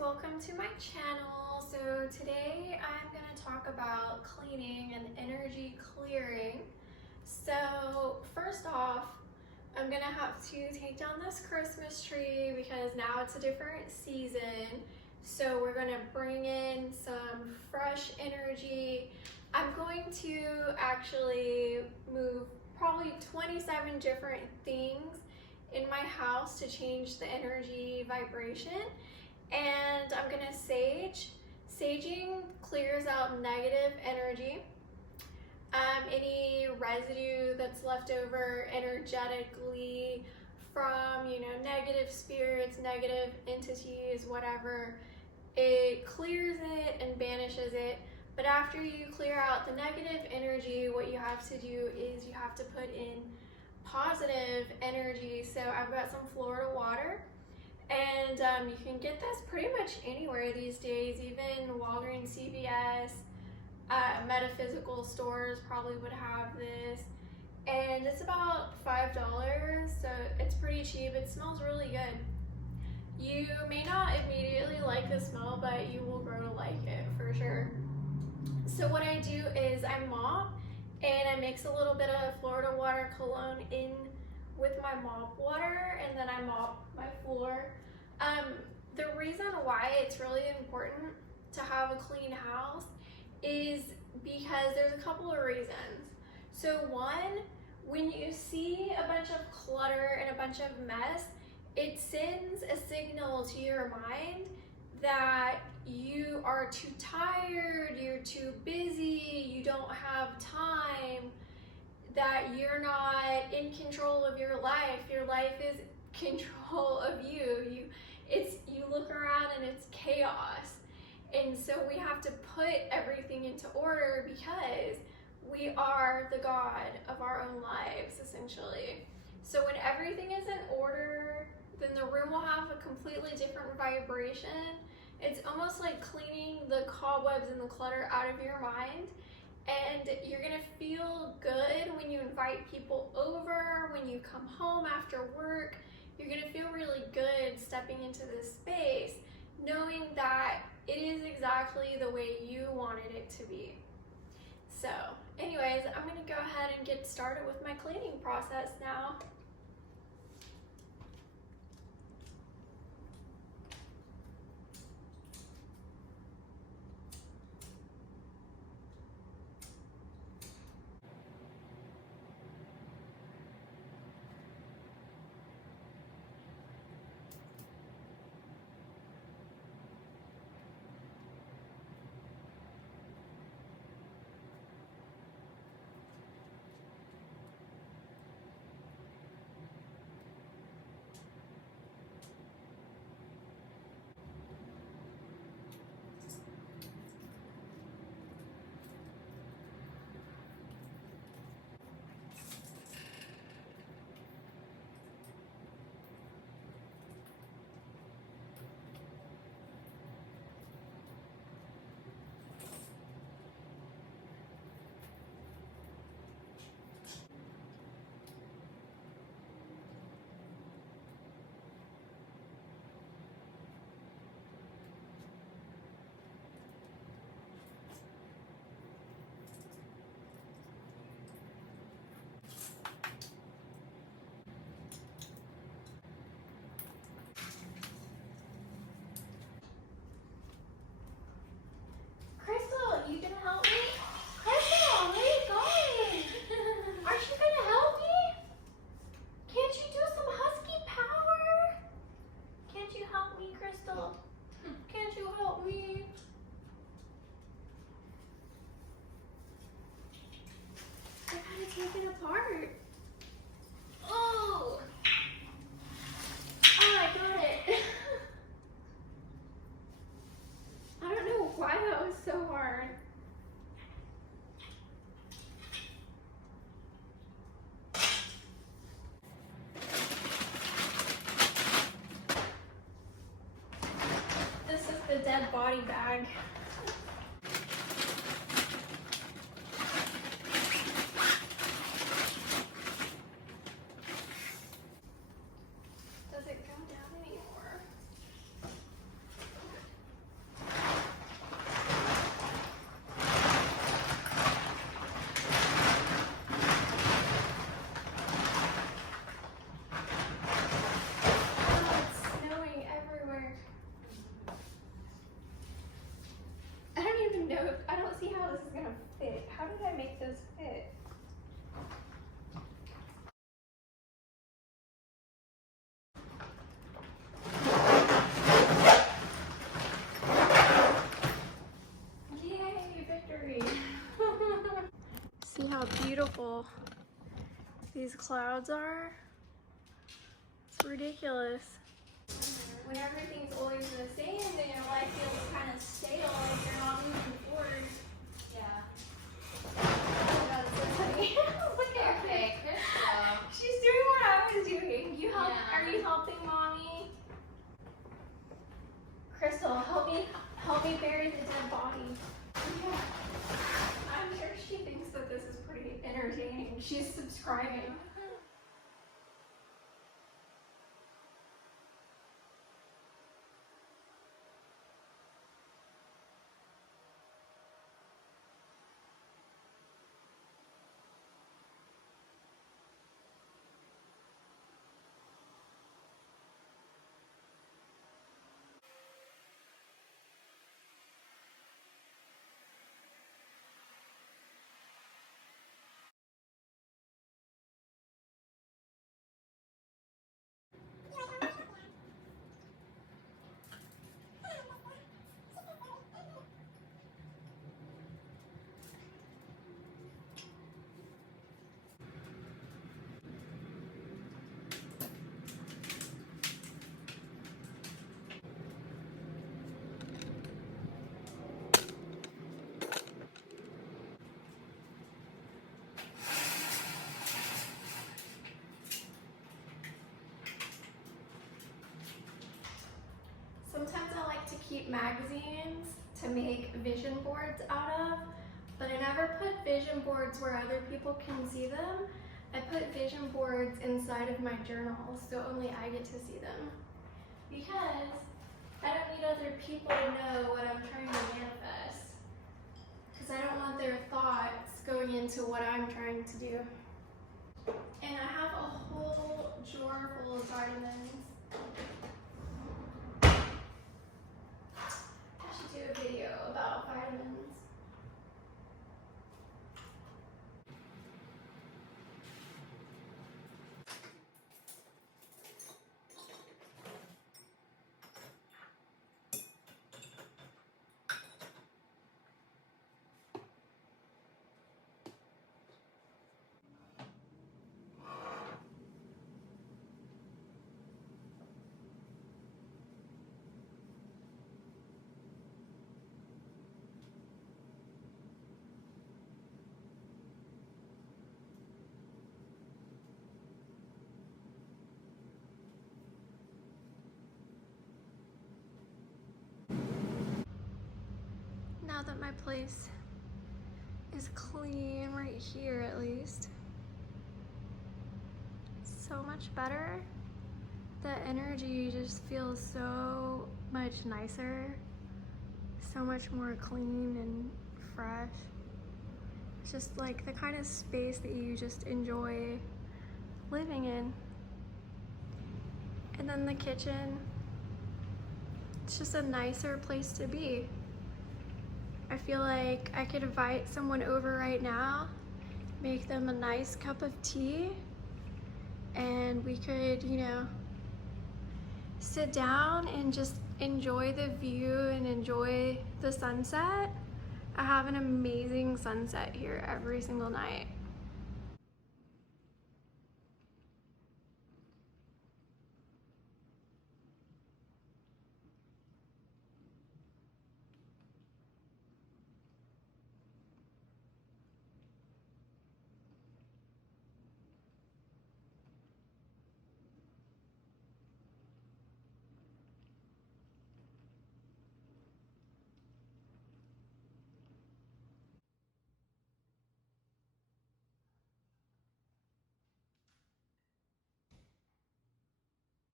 welcome to my channel. So today I'm going to talk about cleaning and energy clearing. So first off, I'm going to have to take down this Christmas tree because now it's a different season. So we're going to bring in some fresh energy. I'm going to actually move probably 27 different things in my house to change the energy vibration. And I'm gonna sage. Saging clears out negative energy. Any residue that's left over energetically from, negative spirits, negative entities, whatever, it clears it and banishes it. But after you clear out the negative energy, what you have to do is you have to put in positive energy. So I've got some Florida water. And you can get this pretty much anywhere these days, even Walgreens, CVS, metaphysical stores probably would have this. And it's about $5, so it's pretty cheap. It smells really good. You may not immediately like the smell, but you will grow to like it for sure. So what I do is I mop and I mix a little bit of Florida water cologne in with my mop water, and then I mop my floor. The reason why it's really important to have a clean house is because there's a couple of reasons. So one, when you see a bunch of clutter and a bunch of mess, it sends a signal to your mind that you are too tired, you're too busy, you don't have time, that you're not in control of your life. Your life is control of you. You look around and it's chaos. And so we have to put everything into order because we are the God of our own lives, essentially. So when everything is in order, then the room will have a completely different vibration. It's almost like cleaning the cobwebs and the clutter out of your mind. And you're gonna feel good when you invite people over, when you come home after work. You're gonna feel really good stepping into this space, knowing that it is exactly the way you wanted it to be. So anyways, I'm gonna go ahead and get started with my cleaning process now. You gonna help me? Crystal, where are you going? Aren't you gonna help me? Can't you do some husky power? Can't you help me, Crystal? Can't you help me? I gotta take it apart. Oh! Oh, I got it. I don't know why that was so hard. This is the dead body bag. Does it go down anymore? beautiful these clouds are. It's ridiculous. When everything's always the same, then your life feels kind of stale, like you're not moving forward. Yeah. Oh, that's so funny. Look at her. Okay, Crystal. She's doing what I was doing. Yeah. Are you helping mommy? Crystal, help me bury the dead body. Yeah. I'm sure she thinks that this is pretty entertaining. She's subscribing. Sometimes I like to keep magazines to make vision boards out of, but I never put vision boards where other people can see them. I put vision boards inside of my journal, so only I get to see them. Because I don't need other people to know what I'm trying to manifest. Because I don't want their thoughts going into what I'm trying to do. And I have a whole drawer full of vitamins. I should do a video about vitamins. Now that my place is clean right here at least, so much better. The energy just feels so much nicer, so much more clean and fresh. It's just like the kind of space that you just enjoy living in. And then the kitchen, it's just a nicer place to be. I feel like I could invite someone over right now, make them a nice cup of tea, and we could, you know, sit down and just enjoy the view and enjoy the sunset. I have an amazing sunset here every single night.